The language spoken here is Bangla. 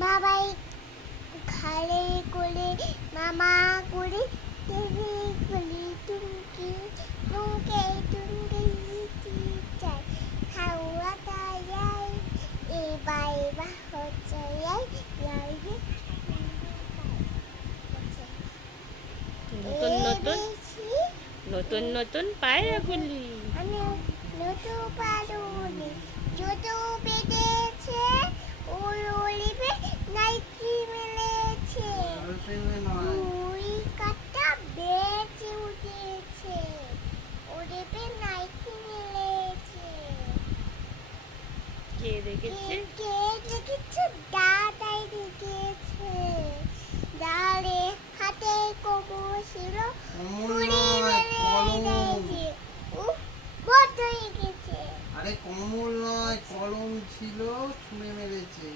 বাবাই খালে কোলে মামা করে দেবে গলি টুমকি টুমকে টুমকে চাই হাওয়া তাই এ বাই বা হচ্ছে নতুন নতুন নতুন নতুন পায়রাগুলি আমি নতুন পালুনি যত বেঁধেছে ওই ওলিবে নাইটি মেলেছে ওই কাটা বেঁচে উঠেছে ওলিবে নাইটি মেলেছে কে দেখেছে? কে দেখেছে? দাদাই দেখেছে ডালে হাতে কোমর ছিল ছুরি মেরেছে বড় হয়ে গেছে আরে কমল নয়, কলম ছিল, ছুঁড়ে মেরেছে।